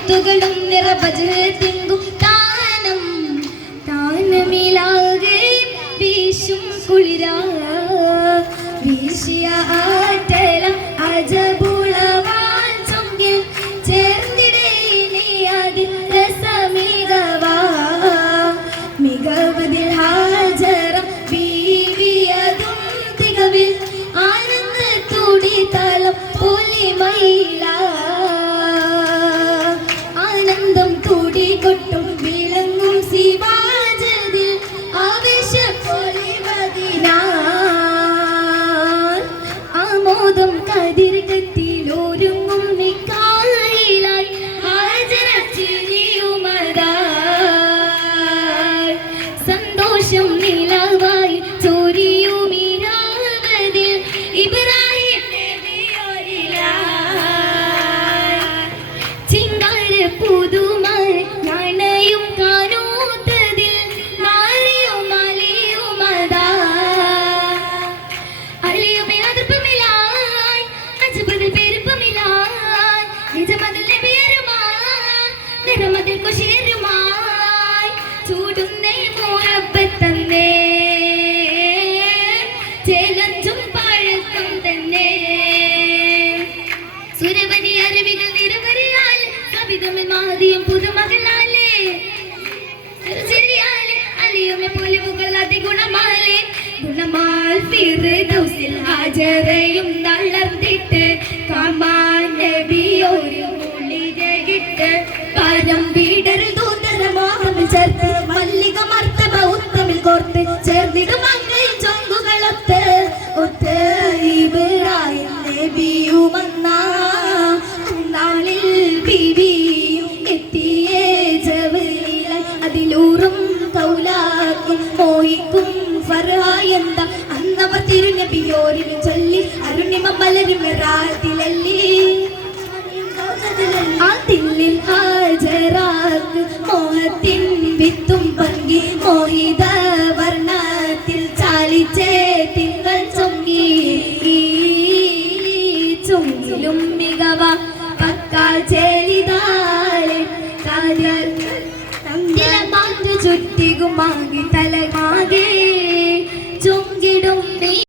മുത്തുകളും നിറഭജത്തിങ്കും താനം താനമിലാകെയും വീശും കുളിരാ വീശിയ ആറ്റലം അജബുളവാൻ ചൊങ്കിൽ ചേർന്നിടേ അതിൽ രസമികവാ മികവതിൽ ഹാജറം ബീവിയതും തികവിൽ ആനന്ദ തുടി തളം പൊലിമയില കൊട്ടും വിളങ്ങും ശിവാജതിൽ ആവേശപ്പൊലിവതിനാൽ ആമോദം കതിർകത്തിലൊരുങ്ങും നിക്കായിലായി ഹാജറച്ചിരിയുമതായി സന്തോഷം നിലവായി ചൊരിയുമിരാവതിൽ ഇബ്രാഹിം ചിങ്കാര പുതുമ സുരവനി അരുവികൾ നിരവരിയാൽ കവിതമിൽ മാതിയും പുതുമകളാലേ അലിയുമെ പൊലിവുകൾ അതിഗുണമാലേ ഗുണമാൽ ഫിർദൗസിൽ ഹാജറയും നളർന്നിട്ട് കാമാൻ നബിയോരു മുളിരകിട്ട് പരം വീടരിൽ ദൂതരമോഹമിൽ ചേർത്ത് മല്ലിക മർത്തബ ഉത്തമിൽ കോർത്ത് ചേർന്നിടും അങ്ങേ ചൊങ്കുകളൊത്ത് ഒത്ത് ഇബ്രാഹിം നബിയുമന്ന നാളിൽ ബീവിയും എത്തിയേ ജവലില അതിലൂറും കൗലാക്കും മോഹിക്കും ഫറായന്ത അന്നവർ തിരുനബിയോരിനും ചൊല്ലി അരുണിമ മലരും റാത്തിലല്ലി ആ തില്ലിൽ ഹാജറാക്ക് മോഹത്തിൻ വിത്തും പങ്കി മോഹിത വർണ്ണത്തിൽ ചാലിച്ചേ തിങ്കൾ ചൊങ്കി ചുങ്കിലും മികവ പക്കാ ചേലിതാലെ ചുറ്റികുമാകി തലമാകെ